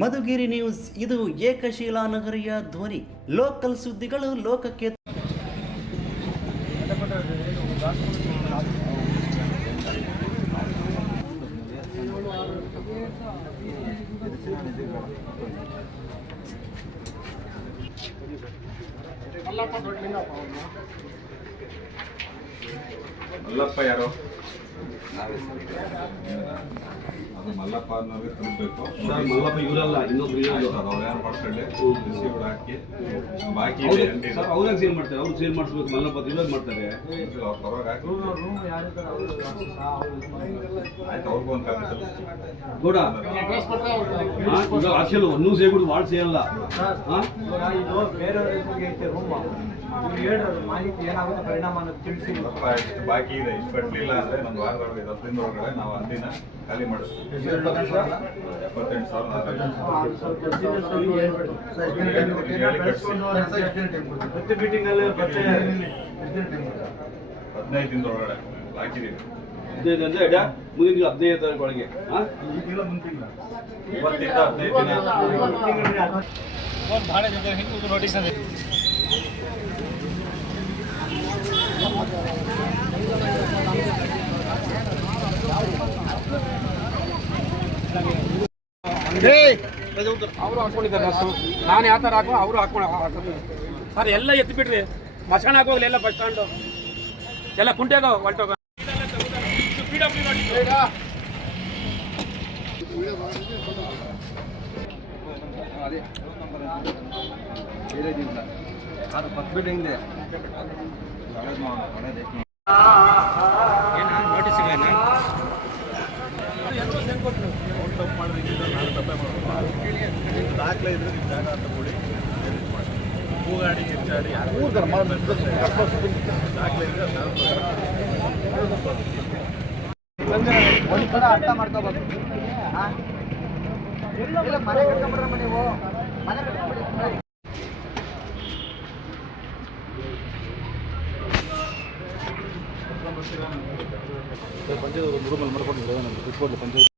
Madhugiri news, ಇದು ಏಕಶಿಲಾ ನಗರಿಯ ಧ್ವನಿ. Local ಸುದ್ದಿಗಳು ಲೋಕಕ್ಕೆ. ಮಲ್ಲಪ್ಪ ಯಾರು? ಮಲ್ಲಪ್ಪ ಅನ್ನೋರಿಗೆ ತಲುಪಬೇಕು. ಮಲ್ಲಪ್ಪ ಇವರಲ್ಲ, ಇನ್ನೊಬ್ರು ಅವ್ರು ಯಾರು ಮಾಡ್ಕೊಳ್ಳಿ, ರಿಸೀವ್ಡ್ ಹಾಕಿ ಬಾಕಿ ಇದೆ ಸರ್. ಅವ್ರಾಗ ಸೇಲ್ ಮಾಡ್ತಾರೆ, ಅವ್ರು ಸೇಲ್ ಮಾಡಿಸ್ಬೇಕು. ಮಲ್ಲಪ್ಪ ಇವಾಗ ಮಾಡ್ತಾರೆ. ಅವ್ರ ಪರವಾಗಿ ಹಾಕಿ ಆಯ್ತು. ಅವ್ರಿಗೂ ಒಂದು ಕಾಪಿ ಗೌಡ ಆಚೆಲ್ಲ ಒಂದೂ ಸೇರ್ಬಿಟ್ಟು ವಾರ್ಡ್ ಸೇರಲ್ಲ. ಇದು ಬೇರೆಯವ್ರ ಹೆಸರಿಗೆ ಐತೆ ರೂಮ್. ಹೇಳಿರೋದು ಮಾಹಿತಿ ಏನಾಗುತ್ತೆ ಪರಿಣಾಮ ಅನ್ನೋದು ತಿಳಿಸಿ. ಇಷ್ಟು ಬಾಕಿ ಇದೆ, ಇಷ್ಟು ಕಟ್ಟಲಿಲ್ಲ ಅಂದರೆ ಒಂದು ವಾರದೊಳಗೆ 10 ದಿನದೊಳಗಡೆ ನಾವು ಅಂದಿನ ಖಾಲಿ ಮಾಡಿಸ್ತೀವಿ. 78,000 ಮೀಟಿಂಗ್ ಅಲ್ಲಿ 15 ದಿನದೊಳಗಡೆ ಹಾಕಿದ್ದೀವಿ. 15 ಅಂದ್ರೆ ಮುಂದಿನ 15 ತಾರೀಕು ಇವತ್ತಿಂದ 15 ದಿನ. ಭಾಳ ಜೊತೆ ಹಿಂಗೆ ನೋಟಿಸ್ ಅಂದ್ರೆ ಅವರು ಹಾಕೊಂಡಿದ್ದಾರೆ. ನಾನು ಯಾವ ಥರ ಹಾಕೋ ಅವರು ಹಾಕೊಂಡು ಸರ್ ಎಲ್ಲ ಎತ್ತಿಬಿಟ್ರಿ. ಮಸ್ಕಣ ಹಾಕೋದಿಲ್ಲ, ಎಲ್ಲ ಬಸ್ ಸ್ಟ್ಯಾಂಡು ಎಲ್ಲ ಕುಂಟೆಗ ಹೊಲ್ಟೋಗ. ದಾಖಲೆ ಇದ್ರೆ ನಿಮ್ಮ ಜಾಗ ತಗೊಳ್ಳಿ, ಹೂಗಾಡಿ ಕಿರ್ಚಾಡಿ ದಾಖಲೆ ಇದ್ರೆ ಒಂದ್ಸಲ ಅರ್ಥ ಮಾಡ್ಕೋಬೇಕು. ಮನೆ ಕಟ್ಕೊಂಡ್ಬಿಡ್ರಮ್ಮ ನೀವು, ಮನೆ ಕಟ್ಕೊಂಡ್ಬಿಡಿ. ಪಂಚಾಯತ್ ರೂಮಲ್ಲಿ ಮಾಡ್ಕೊಂಡಿದ್ರು, ಪಂಚಾಯತ್